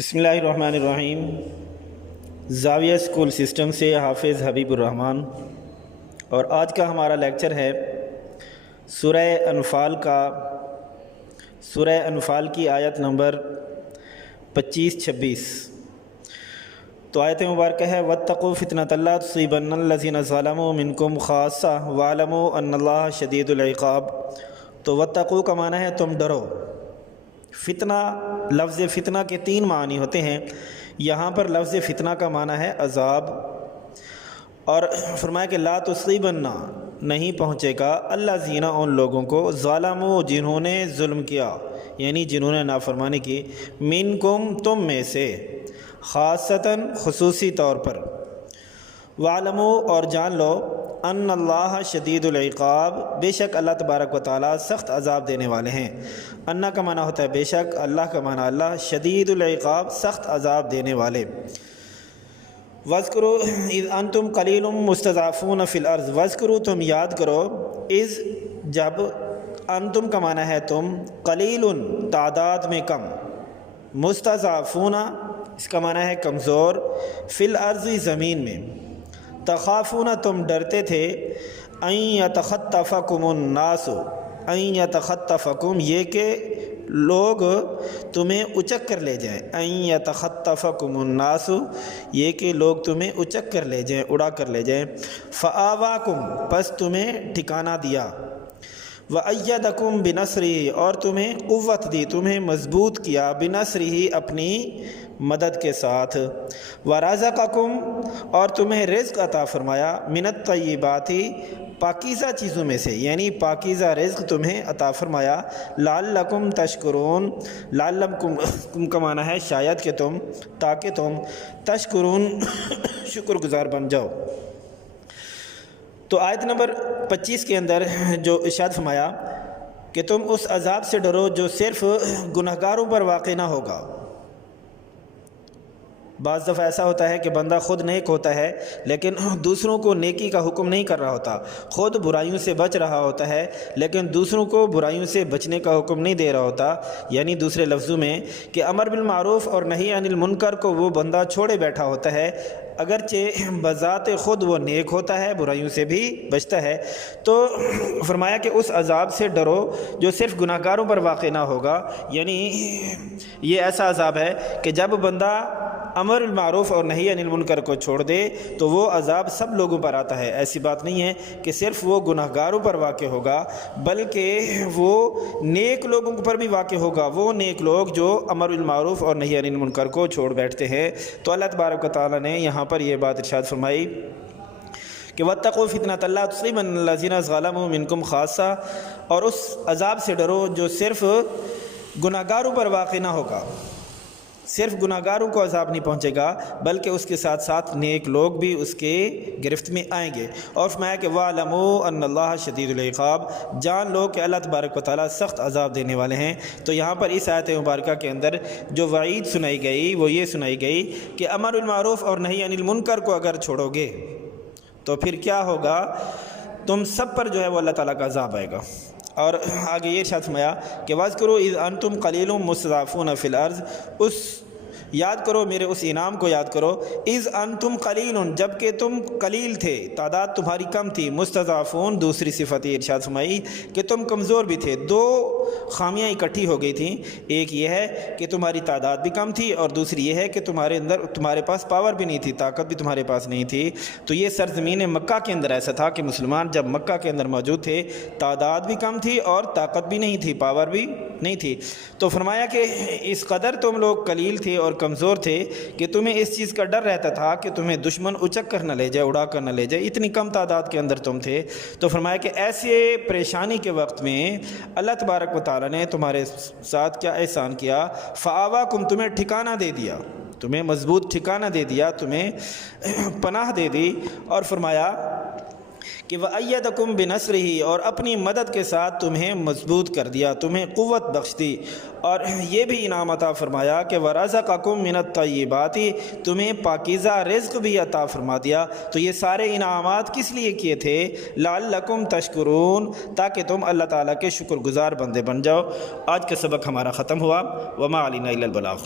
بسم اللہ الرحمن الرحیم۔ زاویہ اسکول سسٹم سے حافظ حبیب الرحمن، اور آج کا ہمارا لیکچر ہے سورہ انفال کی آیت نمبر 25-26۔ تو آیت مبارکہ ہے وَاتَّقُوا فِتْنَةَ لَا تُصِيبَنَّ الَّذِينَ ظَلَمُوا مِنْكُمْ خَاصَّةً وَاعْلَمُوا أَنَّ اللَّهَ شَدِيدُ الْعِقَابِ۔ تو وَاتَّقُوا کا معنی ہے تم ڈرو۔ فتنہ، لفظ فتنہ کے 3 معنی ہوتے ہیں۔ یہاں پر لفظ فتنہ کا معنی ہے عذاب، اور فرمایا کہ لا تصیبن، نہیں پہنچے گا الذین، ان لوگوں کو ظالموا، جنہوں نے ظلم کیا، یعنی جنہوں نے نافرمانی کی، منکم، تم میں سے، خاصتاً، خصوصی طور پر، وعلموا، اور جان لو، ان اللہ شدید العقاب، بے شک اللہ تبارک و تعالیٰ سخت عذاب دینے والے ہیں۔ انا کا معنی ہوتا ہے بے شک، اللہ کا معنی اللہ، شدید العقاب، سخت عذاب دینے والے۔ وَاذْكُرُوا اِذْ أَنْتُمْ قَلِيلٌ مُسْتَضْعَفُونَ فِي الْأَرْضِ، وَاذْكُرُوا، تم یاد کرو، اِذ، جب، انتم کا معنی ہے تم، قلیل، تعداد میں کم، مستضعفون، اس کا معنی ہے کمزور، فی الارض، زمین میں، تخافون، تم ڈرتے تھے، ان یتخطفکم الناس، ان یتخطفکم، یہ کہ لوگ تمہیں اچک کر لے جائیں، ان یتخطفکم الناس، یہ کہ لوگ تمہیں اچک کر لے جائیں، اڑا کر لے جائیں، فآواکم، پس تمہیں ٹھکانہ دیا، وَأَيَّدَكُمْ بِنَصْرِهِ، اور تمہیں قوت دی، تمہیں مضبوط کیا، بِنَصْرِهِ، اپنی مدد کے ساتھ، وَرَزَقَكُمْ، اور تمہیں رزق عطا فرمایا، مِنَ الطَّيِّبَاتِ، پاکیزہ چیزوں میں سے، یعنی پاکیزہ رزق تمہیں عطا فرمایا، لَعَلَّكُمْ تَشْكُرُونَ، لَعَلَّكُمْ کا معنی ہے شاید کہ تم، تاکہ تم، تشکرون، شکر گزار بن جاؤ۔ تو آیت نمبر 25 کے اندر جو ارشاد فرمایا کہ تم اس عذاب سے ڈرو جو صرف گنہگاروں پر واقع نہ ہوگا۔ بعض دفعہ ایسا ہوتا ہے کہ بندہ خود نیک ہوتا ہے لیکن دوسروں کو نیکی کا حکم نہیں کر رہا ہوتا، خود برائیوں سے بچ رہا ہوتا ہے لیکن دوسروں کو برائیوں سے بچنے کا حکم نہیں دے رہا ہوتا، یعنی دوسرے لفظوں میں کہ امر بالمعروف اور نہی عن المنکر کو وہ بندہ چھوڑے بیٹھا ہوتا ہے، اگرچہ بذات خود وہ نیک ہوتا ہے، برائیوں سے بھی بچتا ہے۔ تو فرمایا کہ اس عذاب سے ڈرو جو صرف گناہگاروں پر واقع نہ ہوگا، یعنی یہ ایسا عذاب ہے کہ جب بندہ امر بالمعروف اور نہی عن المنکر کو چھوڑ دے تو وہ عذاب سب لوگوں پر آتا ہے۔ ایسی بات نہیں ہے کہ صرف وہ گناہگاروں پر واقع ہوگا، بلکہ وہ نیک لوگوں پر بھی واقع ہوگا، وہ نیک لوگ جو امر بالمعروف اور نہی عن المنکر کو چھوڑ بیٹھتے ہیں۔ تو اللہ تبارک و تعالیٰ نے یہاں پر یہ بات ارشاد فرمائی کہ وَاتَّقُوا فِتْنَةَ لَا تُصِيبَنَّ الَّذِينَ ظَلَمُوا مِنْكُمْ خَاصَّةً، اور اس عذاب سے ڈرو جو صرف گناہگاروں پر واقع نہ ہوگا، صرف گناہگاروں کو عذاب نہیں پہنچے گا بلکہ اس کے ساتھ ساتھ نیک لوگ بھی اس کے گرفت میں آئیں گے۔ اور فرمایا کہ وَاعْلَمُوا أَنَّ اللَّهَ شَدِيدُ الْعِقَابِ، جان لو کہ اللہ تبارک و تعالیٰ سخت عذاب دینے والے ہیں۔ تو یہاں پر اس آیت مبارکہ کے اندر جو وعید سنائی گئی وہ یہ سنائی گئی کہ امر بالمعروف اور نہی عن المنکر کو اگر چھوڑو گے تو پھر کیا ہوگا، تم سب پر جو ہے وہ اللہ تعالیٰ کا عذاب آئے گا۔ اور آگے یہ ارشاد فرمایا کہ وَاذْكُرُوا إِذْ أَنْتُمْ قَلِيلٌ مُسْتَضْعَفُونَ فِي الْأَرْضِ، یاد کرو، میرے اس انعام کو یاد کرو، اذ انتم قلیل، جب کہ تم قلیل تھے، تعداد تمہاری کم تھی، مستضعفون، دوسری صفت ارشاد فرمائی کہ تم کمزور بھی تھے۔ 2 خامیاں اکٹھی ہو گئی تھیں، ایک یہ ہے کہ تمہاری تعداد بھی کم تھی اور دوسری یہ ہے کہ تمہارے پاس پاور بھی نہیں تھی، طاقت بھی تمہارے پاس نہیں تھی۔ تو یہ سرزمین مکہ کے اندر ایسا تھا کہ مسلمان جب مکہ کے اندر موجود تھے تعداد بھی کم تھی اور طاقت بھی نہیں تھی، پاور بھی نہیں تھی۔ تو فرمایا کہ اس قدر تم لوگ قلیل تھے اور کمزور تھے کہ تمہیں اس چیز کا ڈر رہتا تھا کہ تمہیں دشمن اچک کر نہ لے جائے، اڑا کر نہ لے جائے، اتنی کم تعداد کے اندر تم تھے۔ تو فرمایا کہ ایسے پریشانی کے وقت میں اللہ تبارک و تعالیٰ نے تمہارے ساتھ کیا احسان کیا، فآواکم، تمہیں ٹھکانہ دے دیا، تمہیں مضبوط ٹھکانہ دے دیا، تمہیں پناہ دے دی، اور فرمایا کہ وَأَيَّدَكُمْ بِنَصْرِهِ، اور اپنی مدد کے ساتھ تمہیں مضبوط کر دیا، تمہیں قوت بخش دی، اور یہ بھی انعام عطا فرمایا کہ وَرَزَقَكُمْ مِنَ الطَّيِّبَاتِ، تمہیں پاکیزہ رزق بھی عطا فرما دیا۔ تو یہ سارے انعامات کس لیے کیے تھے؟ لَعَلَّكُمْ تَشْكُرُونَ، تاکہ تم اللہ تعالیٰ کے شکر گزار بندے بن جاؤ۔ آج کا سبق ہمارا ختم ہوا۔ وَمَا عَلَيْنَا إِلَّا الْبَلَاغُ۔